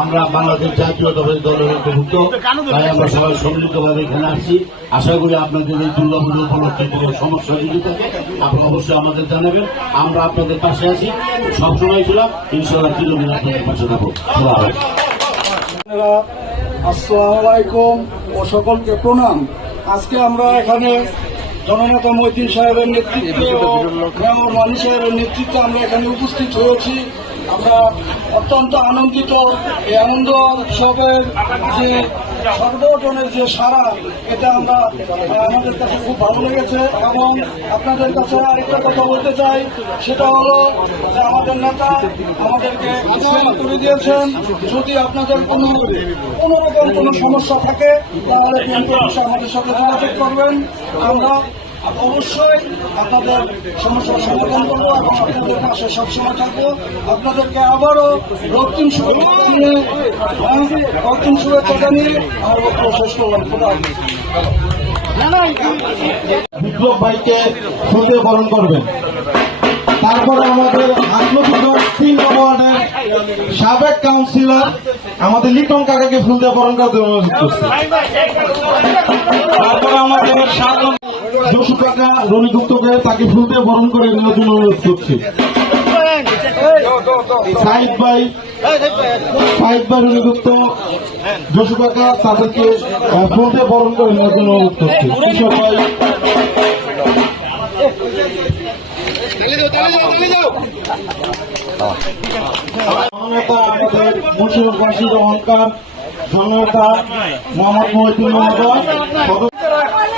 আমরা বাংলাদেশ জাতীয়তাবাদী দলের অন্তর্ভুক্ত। তাই আমরা সবাই সম্মিলিতভাবে এখানে আসছি। আশা করি আপনাদের এই দুর্গাপুজো উপলক্ষে কোনো সমস্যা যদি থাকে, আপনি অবশ্যই আমাদের জানাবেন। আমরা আপনাদের পাশে আছি। সবসময় ছিলাম। ইনশাল্লাহ চিরদিন আপনাদের পাশে থাকব। আসসালামু আলাইকুম ও সকলকে প্রণাম। আজকে আমরা এখানে জননেতা মৈতিন সাহেবের নেতৃত্বে ও মানুষের নেতৃত্বে আমরা এখানে উপস্থিত হয়েছি। আমরা অত্যন্ত আনন্দিত। এই আনন্দ উৎসবের যে সর্বজনের যে সারা, এটা আমরা আমাদের কাছে খুব ভালো লেগেছে এবং আপনাদের কাছে আরেকটা কথা বলতে চাই, সেটা হলো যে আমাদের নেতা আমাদেরকে করে দিয়েছেন। যদি আপনাদের কোনো কোনো রকম কোনো সমস্যা থাকে, তাহলে আমাদের সাথে যোগাযোগ করবেন। আমরা অবশ্যই আপনাদের সমস্যার সমাধান করব এবং আপনাদের পাশে সবসময় থাকব। আপনাদেরকে আবারও রক্তিম শুভেচ্ছা জানিয়ে হ্যাঁ, রক্তিম শুভেচ্ছা জানিয়ে আমার বক্তব্য শেষ করলাম। বিপ্লব ভাইকে ফুলতে বরণ করবেন। তারপরে আমাদের ওয়ার্ডের সাবেক কাউন্সিলর আমাদের লিটন কাকাকে ফুল দিয়ে বরণ করতে অনুরোধ তারপরে আমাদের যশু টাকা রবি গুপ্তকে তাকে ফুল দিয়ে বরণ করে নেওয়ার জন্য অনুরোধ করছি। সাইদ ভাই সাইদ ভাই যশু কাকা তাদেরকে বরণ করে করছি। কৃষক ভাই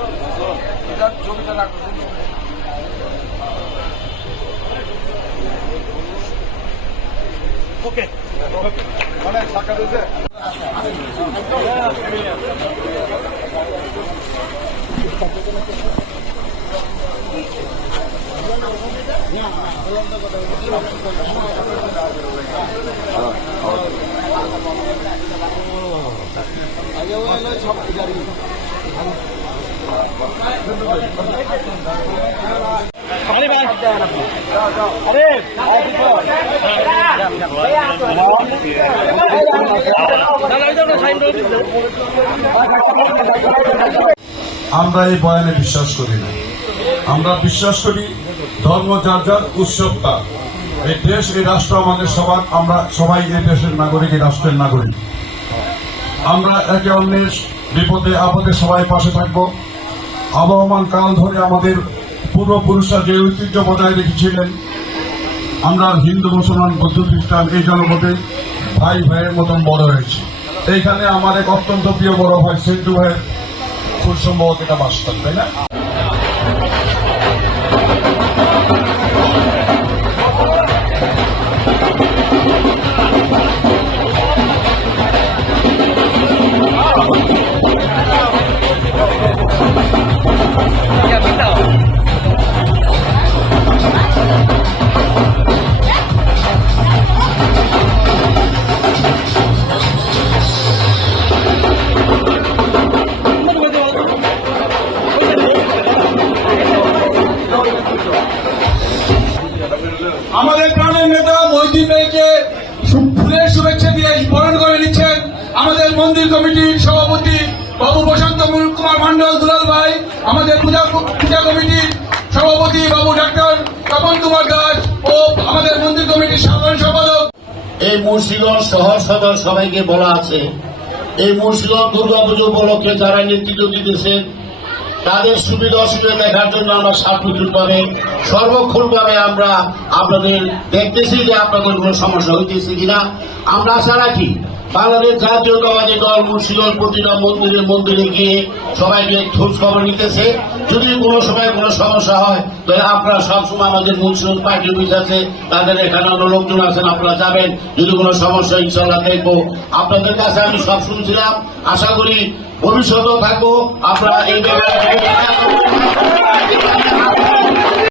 মুন্সিফ বাসীর অহংকার জননেতা মোহাম্মদ মহিদুল মহোদয় সদস্য আমরা এই বয়ানে বিশ্বাস করি না। আমরা বিশ্বাস করি ধর্ম যার যার উৎসব তার। এই দেশ, এই রাষ্ট্র আমাদের সবার। আমরা সবাই এই দেশের নাগরিক, এই রাষ্ট্রের নাগরিক। আমরা একে অন্যের বিপদে, আপদে সবাই পাশে থাকব। আবহমান কাল ধরে আমাদের পূর্বপুরুষরা যে ঐতিহ্য বজায় রেখেছিলেন, আমরা হিন্দু, মুসলমান, বৌদ্ধ, খ্রিস্টান এই জনপদে ভাই ভাইয়ের মতন বড় হয়েছে। এইখানে আমার এক অত্যন্ত প্রিয় বড় ভাই সেন্টু ভাইয়ের খুব সম্ভবত এটা বাস্তব তাই না? পূজা সভাপতি বাবু ডাক্তার তপন কুমার দাস ও আমাদের মন্দির কমিটির সাধারণ সম্পাদক। এই মুন্সিগঞ্জ শহর সদর সবাইকে বলা আছে। এই মুন্সিগঞ্জ দুর্গাপুজো উপলক্ষে যারা নেতৃত্ব দিতেছেন, তাদের সুবিধা অসুবিধা দেখার জন্য আমরা সার্বজনীনভাবে সর্বক্ষণভাবে আমরা আপনাদের দেখতেছি যে আপনাদের কোনো সমস্যা হইতেছে কিনা। আমরা আশা রাখি বাংলাদেশ জাতীয়তাবাদী দল মুর্শিদল প্রতিটা মন্দিরের মন্দিরে গিয়ে সবাইকে খোঁজ খবর নিতেছে। যদি কোনো সময় কোনো সমস্যা হয়, তাহলে আপনারা সবসময় আমাদের মুর্শিদল পার্টি অফিস আছে, তাদের এখানে অন্য লোকজন আছেন, আপনারা যাবেন। যদি কোনো সমস্যা ইনশাল্লাহ দেখব। আপনাদের কাছে আমি সব শুনছিলাম। আশা করি ভবিষ্যতেও থাকব। আপনারা এই ব্যাপারে